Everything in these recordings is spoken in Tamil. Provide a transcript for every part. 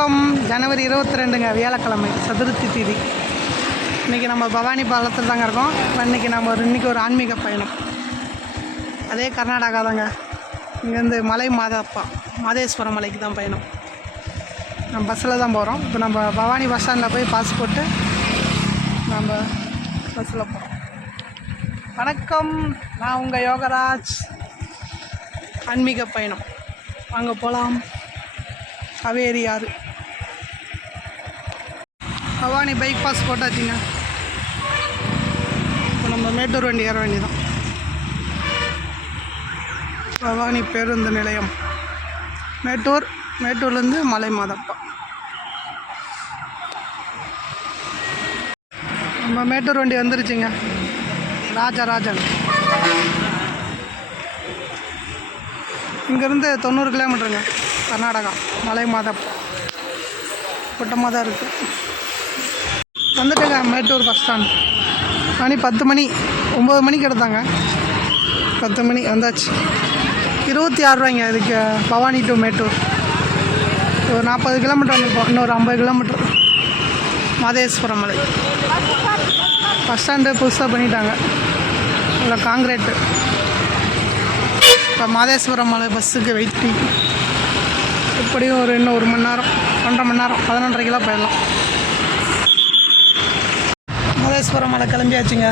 வணக்கம். ஜனவரி 22ங்க, வியாழக்கிழமை, சதுர்த்தி தீதி. இன்றைக்கி நம்ம பவானி பாலத்தில் தாங்க இருக்கோம். இன்றைக்கி இன்றைக்கி ஒரு ஆன்மீக பயணம். அதே கர்நாடகா தாங்க. இங்கேருந்து மலை மாதேஸ்வரம் மலைக்கு தான் பயணம். நம்ம பஸ்ஸில் தான் போகிறோம். இப்போ நம்ம பவானி பஸ் ஸ்டாண்டில் போய் பாஸ் போட்டு நம்ம பஸ்ஸில் போகிறோம். வணக்கம், நான் உங்கள் யோகராஜ். ஆன்மீக பயணம் வாங்க போகலாம். காவேரி ஆறு. பவானி பைக் பாஸ் போட்டாச்சுங்க. இப்போ நம்ம மேட்டூர் வண்டி ஏற வேண்டியதான். பவானி பேருந்து நிலையம் மேட்டூர்லேருந்து மலை மாதப்பா. நம்ம மேட்டூர் வண்டி வந்துருச்சுங்க. ராஜராஜன். இங்கேருந்து 90 கிலோமீட்டருங்க, கர்நாடகா. மலை மாதப்பா கூட்டமாக தான் இருக்குது. வந்துட்டுங்க மேட்டூர் பஸ் ஸ்டாண்ட். மணி 10 மணி, 9 மணிக்கு எடுத்தாங்க. 10 மணி வந்தாச்சு. 26 ரூபாய்ங்க இதுக்கு, பவானி டு மேட்டூர். ஒரு 40 கிலோமீட்டர் வந்துருப்போம். இன்னொரு 50 கிலோமீட்டர். மாதேஸ்வரம் மலை பஸ் ஸ்டாண்டு புதுசாக பண்ணிட்டாங்க. இல்லை காங்கிரீட்டு. இப்போ மாதேஸ்வரம் மலை பஸ்ஸுக்கு வெயிட்டிங். எப்படியும் இன்னும் 1 மணி நேரம், 1.5 மணி நேரம், 11:30 கிலோ போயிடலாம். மாதேஸ்வரம் மலை கிளம்பியாச்சுங்க.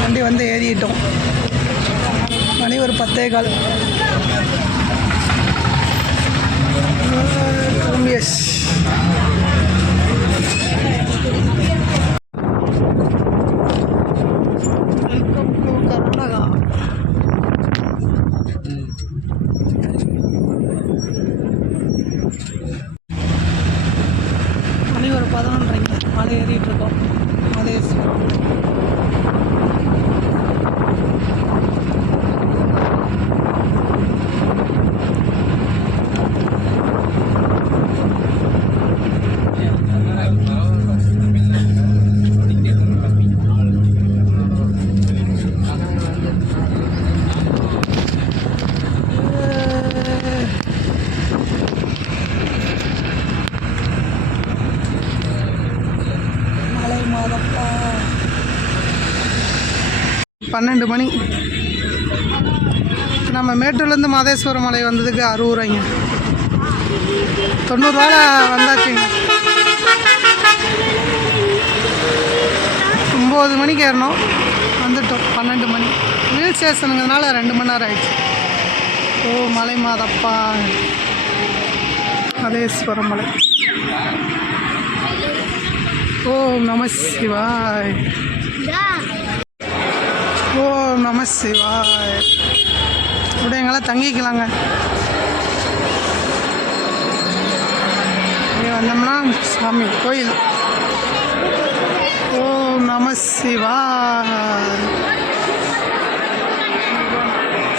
வண்டி வந்து ஏறிட்டோம். மணி ஒரு 10:15 கிளம்பியாச்சு. Welcome to Karnataka. மணி ஒரு 11:30. மலை ஏறிட்டு இருக்கோம். மாதேஸ்வரம். மலை மாதப்பா. 12 மணி. நம்ம மேட்டூர்லேருந்து மாதேஸ்வரம் மலை வந்ததுக்கு 60 ரூபாய்ங்க. 90 ரூபாயில் வந்தாச்சுங்க. 9 மணிக்கு ஏறணும், வந்துட்டோம். 12 மணி. ஹில் ஸ்டேஷனுங்கிறதுனால 2 மணி நேரம் ஆயிடுச்சு. ஓ மலை மாதப்பா, மாதேஸ்வரம் மலை. ஓம் நம சிவாய். ஓம் நம சிவாய். இப்படி எங்கெல்லாம் தங்கிக்கலாங்க. இங்கே வந்தோம்னா சாமி கோயில். ஓம் நம சிவாய்.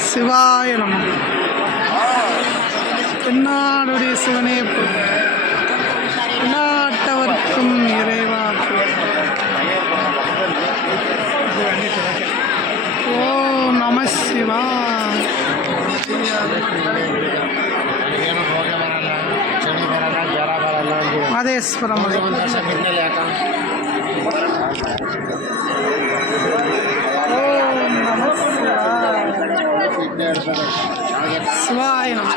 சிவாய நம. தென்னாடுடைய சிவனே போற்றி. நாட்டவர்க்கும் இறைவா போற்றி. ஓம் நம சிவாய். மாதேஸ்வரம் மலை. ஓம் நம சிவாய். சிவாய நம.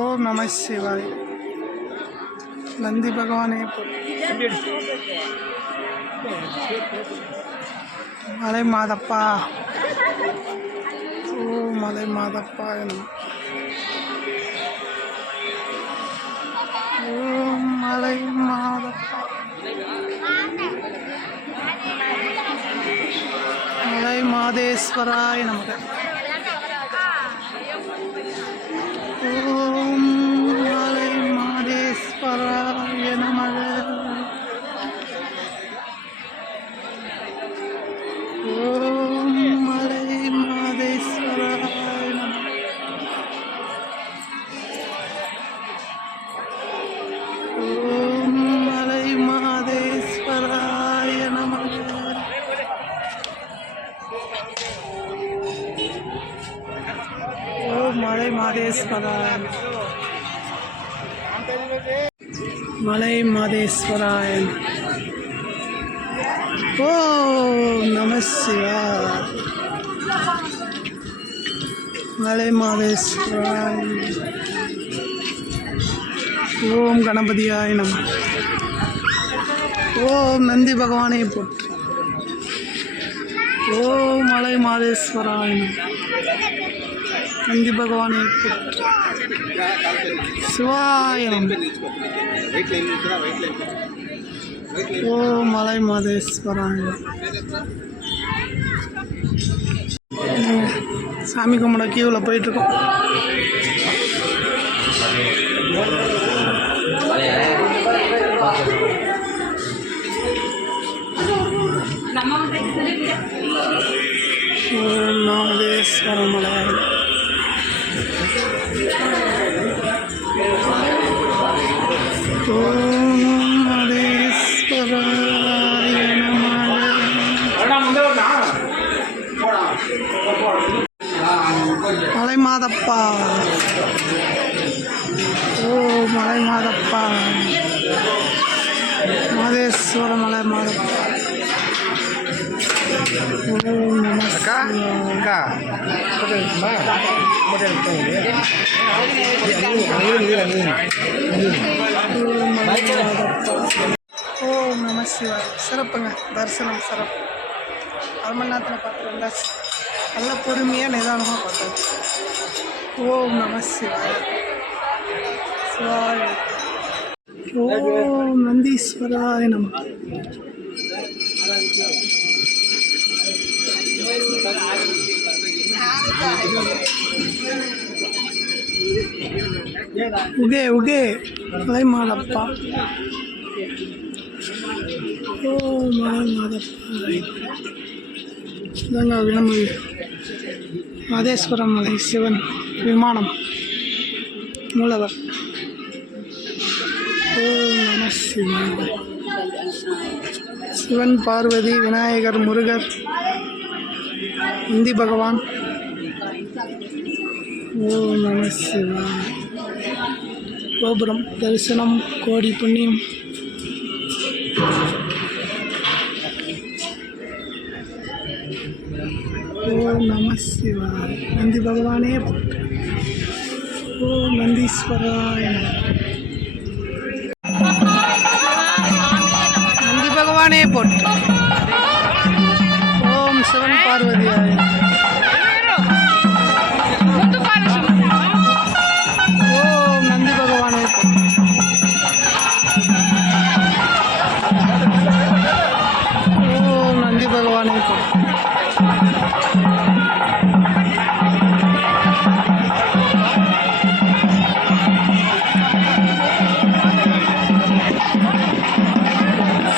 ஓம் நம சிவாய். நந்தி பகவானே மலை மாதப்பா. ஓ மலை மாதப்பா. ஓம் மலை மாதப்பா. மலை மாதேஸ்வராய நமக. ஓம் மலை மாதேஸ்வராய நமக. ஓம் மலை மாதேஸ்வராய நமக. ஓம் மலை மாதேஸ்வராய நமக. மாதேஸ்வராய மலை மாதேஸ்வராய ஓம் நம சிவாய மலை மாதேஸ்வராய ஓம் கணபதியாய நம ஓம் நந்தி பகவானை போற்று ஓம் மலை மாதேஸ்வராய நம நந்தி பகவானை போற்று சிவாய நம ஓம் மலை மாதேஸ்வராய சாமி கும்பிட கியூவில் போயிட்டுருக்கோம். ஓம் நாமதேஸ்வர மலை ஓம் மதேஸ்வராய நம மலை மாதப்பா ஓ மலை மாதப்பா மாதேஸ்வர மலை மாதப்பா ஓம் நமஸ்கார ஓம் நம சிவாய். சிறப்புங்க, தரிசனம் சிறப்பு. 1 மணி நேரத்தில் பார்த்து வந்தாச்சு. நல்ல பொறுமையாக நிதானமாக பார்த்தாச்சு. ஓம் நம சிவாய் சிவாய். ஓம் நந்தீஸ்வராய நம. உகே உகே மலை மாதப்பா ஓ மலை மாதப்பா. இதாங்க விளம்பு மாதேஸ்வரம் மலை சிவன் விமானம் மூலவர். ஓம் நம சிவாய. சிவன் பார்வதி விநாயகர் முருகர் நந்தி பகவான். ஓம் நம சிவாய. கோபுரம் தரிசனம் கோடி புண்ணியம். ஓம் நம சிவாய. நந்தி பகவானே போற்று. ஓம் நந்தீஸ்வராய நந்தி பகவானே போற்று. ஓம் சிவன் பார்வதியாய ஓம் நந்தி பகவானே போற்று. ஓம் நந்தி பகவானே போற்று.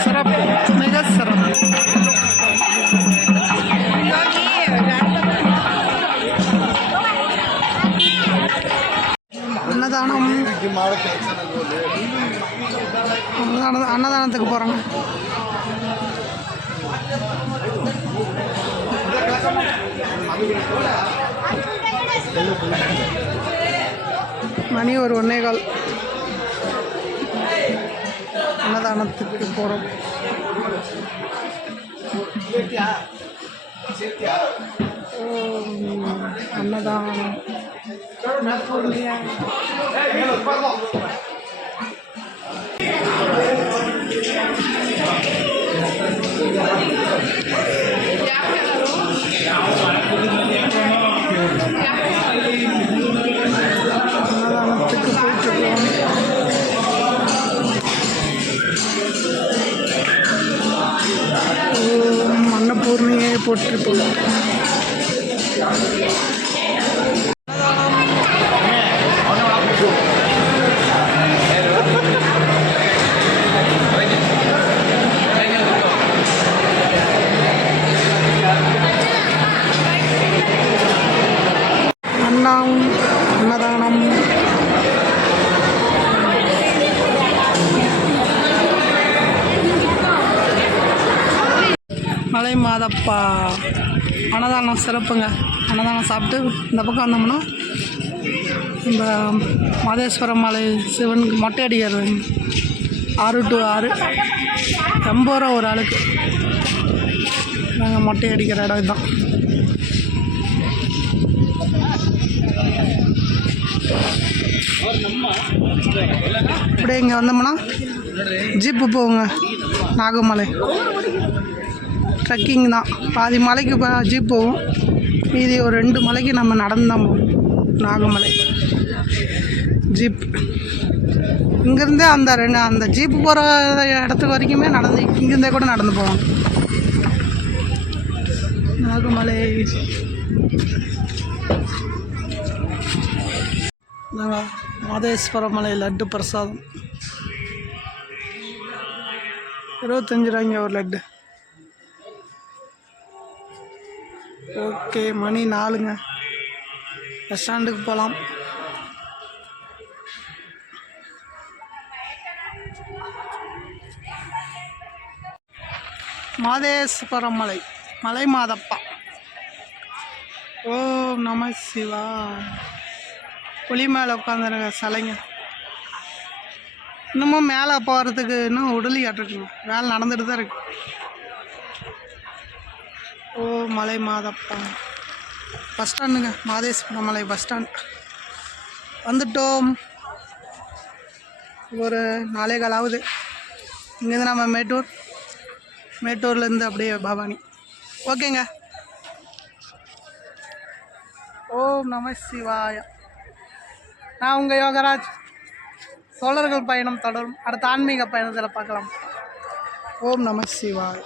சிறப்பு, மிக சிறப்பு. அன்னதானம் அன்னதானத்துக்கு போகிறோங்க. மணி ஒரு 1:15 அன்னதானத்துக்கு போகிறோம். அன்னதானம் அன்னதானத்துக்கு போயிட்டுருக்கோம். ஓம் அன்னபூர்ணியை போற்றி போல. அன்னதானம் மலை மாதப்பா அன்னதானம் சிறப்புங்க. அன்னதானம் சாப்பிட்டு இந்த பக்கம் வந்தோம்னா இந்த மாதேஸ்வரம் மலை சிவனுக்கு மொட்டை அடிக்கிறது 6 to 6 80 ரூபா ஒரு ஆளுக்கு. நாங்கள் மொட்டை அடிக்கிற இடம் இதுதான். இப்படியே இங்கே வந்தோம்னா ஜீப்பு போகுங்க. நாகமலை ட்ரெக்கிங் தான். பாதி மலைக்கு ஜீப் போகும், மீதி ஒரு 2 மலைக்கு நம்ம நடந்து தான் போவோம். நாகமலை ஜீப் இங்கேருந்தே அந்த ஜீப்பு போகிற இடத்துக்கு வரைக்குமே நடந்து, இங்கேருந்தே கூட நடந்து போவோம். நாகமலை நாங்கள் மாதேஸ்வர மலை லட்டு பிரசாதம் 25 ரூபாய்ங்க ஒரு லட்டு. ஓகே, மணி 4ங்க. பஸ் ஸ்டாண்டுக்கு போகலாம். மாதேஸ்வரம் மலை, மலை மாதப்பா. ஓம் நம சிவா. புலி மேலே உட்காந்துருங்க சிலைங்க. இன்னமும் மேலே போகிறதுக்கு இன்னும் உடலி காட்டுருக்குங்க. வேலை நடந்துட்டு தான் இருக்கு. ஓ மலை மாதப்பா பஸ் ஸ்டாண்டுங்க. மாதேஸ்வரம் மலை பஸ் ஸ்டாண்ட் வந்துட்டோம். ஒரு 4:15 ஆகுது. இங்கேருந்து நம்ம மேட்டூர்லேருந்து அப்படியே பவானி. ஓகேங்க. ஓம் நம சிவாய. நான் உங்கள் யோகராஜ். சோழர்கள் பயணம் தொடரும். அடுத்த ஆன்மீக பயணத்தில் பார்க்கலாம். ஓம் நம சிவாய்.